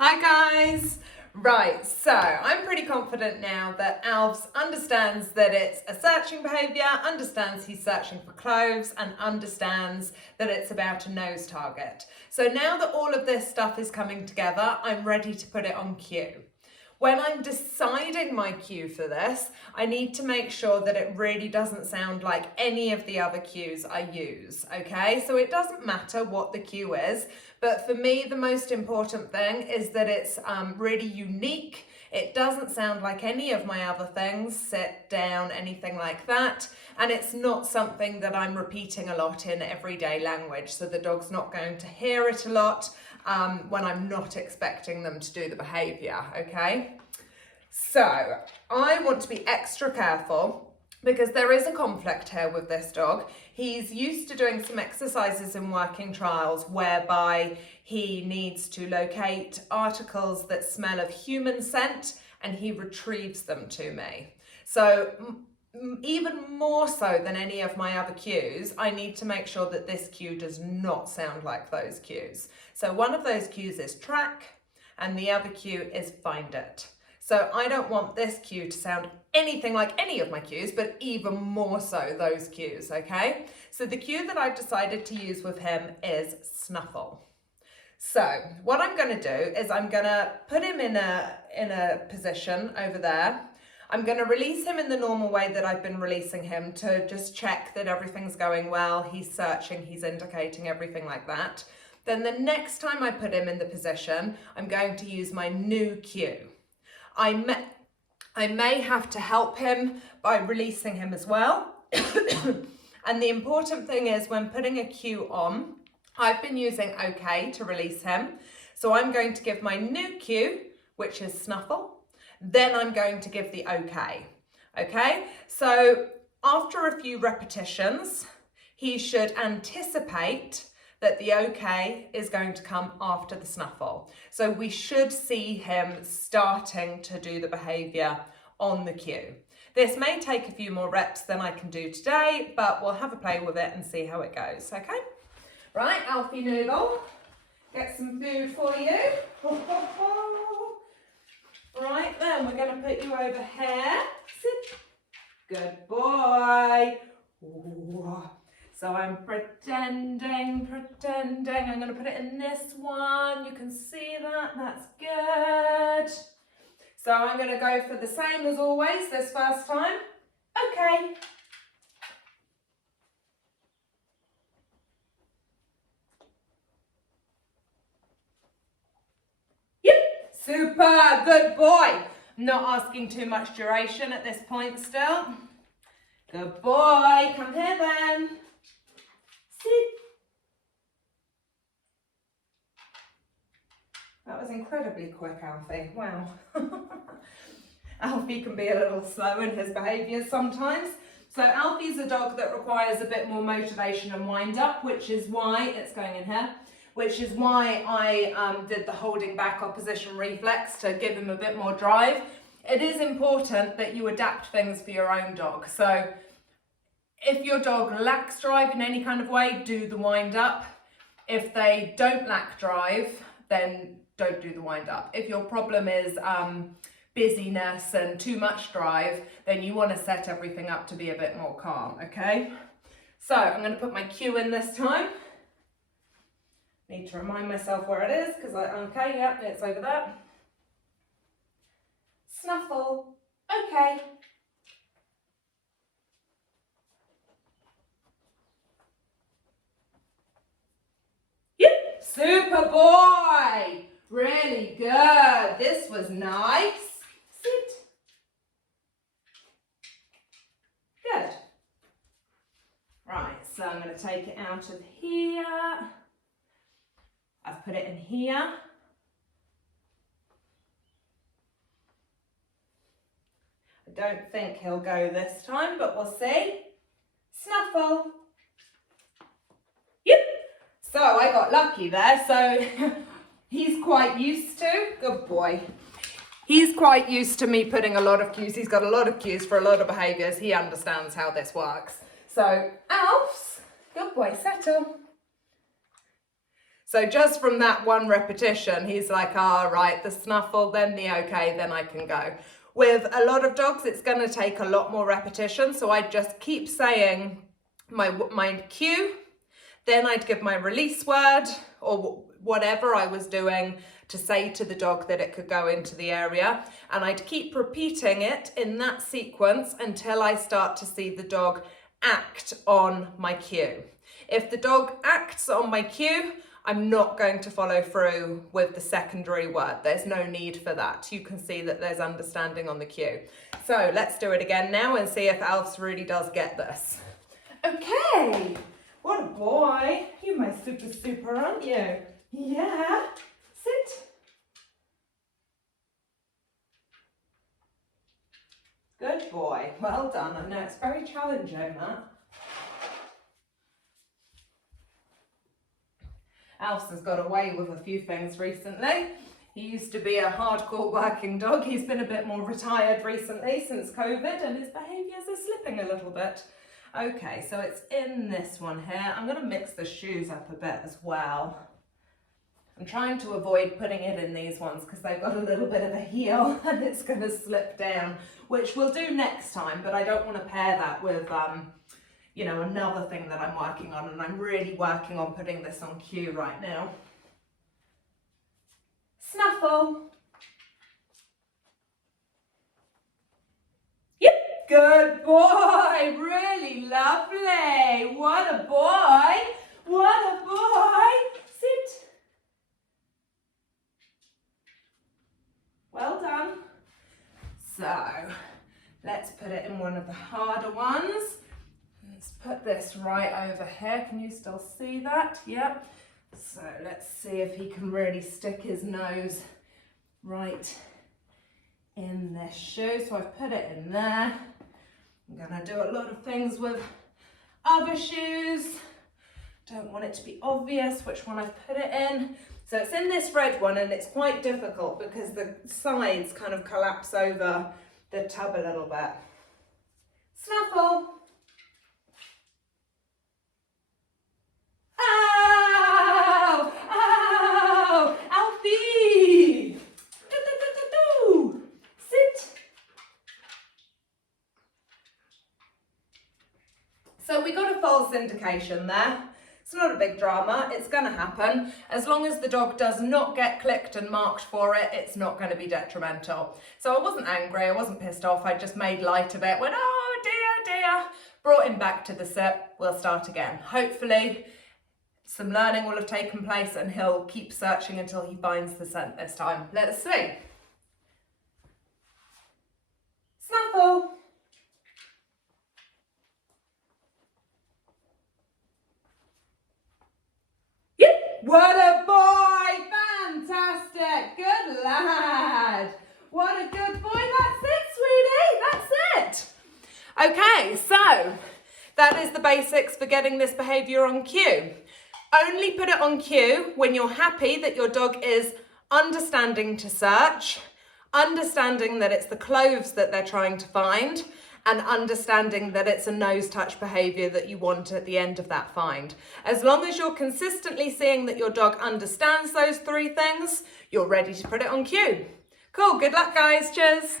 Hi guys! Right, so I'm pretty confident now that Alfs understands that it's a searching behaviour, understands he's searching for cloves, and understands that it's about a nose target. So now that all of this stuff is coming together, I'm ready to put it on cue. When I'm deciding my cue for this, I need to make sure that it really doesn't sound like any of the other cues I use, okay? So it doesn't matter what the cue is, but for me, the most important thing is that it's really unique. It doesn't sound like any of my other things, sit down, anything like that. And it's not something that I'm repeating a lot in everyday language. So the dog's not going to hear it a lot when I'm not expecting them to do the behaviour, okay? So I want to be extra careful because there is a conflict here with this dog. He's used to doing some exercises in working trials whereby he needs to locate articles that smell of human scent and he retrieves them to me. So even more so than any of my other cues, I need to make sure that this cue does not sound like those cues. So one of those cues is track and the other cue is find it. So I don't want this cue to sound anything like any of my cues, but even more so those cues, okay? So the cue that I've decided to use with him is snuffle. So what I'm going to do is I'm going to put him in a position over there. I'm going to release him in the normal way that I've been releasing him to just check that everything's going well. He's searching, he's indicating, everything like that. Then the next time I put him in the position, I'm going to use my new cue. I may have to help him by releasing him as well. And the important thing is when putting a cue on, I've been using OK to release him. So I'm going to give my new cue, which is snuffle. Then I'm going to give the OK. Okay, so after a few repetitions, he should anticipate that the OK is going to come after the snuffle. So we should see him starting to do the behaviour on the cue. This may take a few more reps than I can do today, but we'll have a play with it and see how it goes, okay? Right, Alfie Noodle, get some food for you. Right, then we're going to put you over here. Sit. Good boy. Ooh. So I'm pretending. I'm going to put it in this one. You can see that. That's good. So I'm going to go for the same as always this first time. Okay. Yep. Super. Good boy. Not asking too much duration at this point still. Good boy. Come here then. Sit. That was incredibly quick, Alfie. Wow. Alfie can be a little slow in his behaviours sometimes. So Alfie's a dog that requires a bit more motivation and wind up, which is why, it's going in here, which is why I did the holding back opposition reflex to give him a bit more drive. It is important that you adapt things for your own dog. So if your dog lacks drive in any kind of way, do the wind up. If they don't lack drive, then don't do the wind up. If your problem is busyness and too much drive, then you want to set everything up to be a bit more calm, okay? So I'm going to put my cue in this time. Need to remind myself where it is because okay, yep, it's over there. Snuffle, okay. Yep, super boy. Really good. This was nice. Sit. Good. Right, so I'm going to take it out of here. I've put it in here. I don't think he'll go this time, but we'll see. Snuffle. Yep. So I got lucky there. So he's quite used to, good boy. He's quite used to me putting a lot of cues. He's got a lot of cues for a lot of behaviours. He understands how this works. So, Alfs, good boy, settle. So just from that one repetition, he's like, all right, the snuffle, then the okay, then I can go. With a lot of dogs, it's going to take a lot more repetition. So I just keep saying my cue, then I'd give my release word or whatever I was doing to say to the dog that it could go into the area. And I'd keep repeating it in that sequence until I start to see the dog act on my cue. If the dog acts on my cue, I'm not going to follow through with the secondary word. There's no need for that. You can see that there's understanding on the cue. So let's do it again now and see if Alf's really does get this. Okay, what a boy. You're my super, aren't you? Yeah, sit. Good boy, well done. I know it's very challenging, that. Alf's has got away with a few things recently. He used to be a hardcore working dog. He's been a bit more retired recently since COVID, and his behaviours are slipping a little bit. Okay, so it's in this one here. I'm going to mix the shoes up a bit as well. I'm trying to avoid putting it in these ones because they've got a little bit of a heel and it's going to slip down, which we'll do next time, but I don't want to pair that with you know, another thing that I'm working on, and I'm really working on putting this on cue right now. Snuffle. Yep, good boy, really lovely. What a boy, what a boy. Sit. Well done. So, let's put it in one of the harder ones. Let's put this right over here. Can you still see that? Yep. So let's see if he can really stick his nose right in this shoe. So I've put it in there. I'm going to do a lot of things with other shoes. Don't want it to be obvious which one I've put it in. So it's in this red one, and it's quite difficult because the sides kind of collapse over the tub a little bit. Snuffle. Oh, oh, Alfie. Sit. So we got a false indication there. It's not a big drama, it's going to happen. As long as the dog does not get clicked and marked for it, it's not going to be detrimental. So I wasn't angry, I wasn't pissed off, I just made light of it, went, oh dear, brought him back to the sit, we'll start again. Hopefully some learning will have taken place and he'll keep searching until he finds the scent this time. Let's see. Snuffle. What a boy! Fantastic! Good lad! What a good boy! That's it, sweetie! That's it! Okay, so that is the basics for getting this behaviour on cue. Only put it on cue when you're happy that your dog is understanding to search, understanding that it's the cloves that they're trying to find, and understanding that it's a nose touch behaviour that you want at the end of that find. As long as you're consistently seeing that your dog understands those three things, you're ready to put it on cue. Cool, good luck guys, cheers.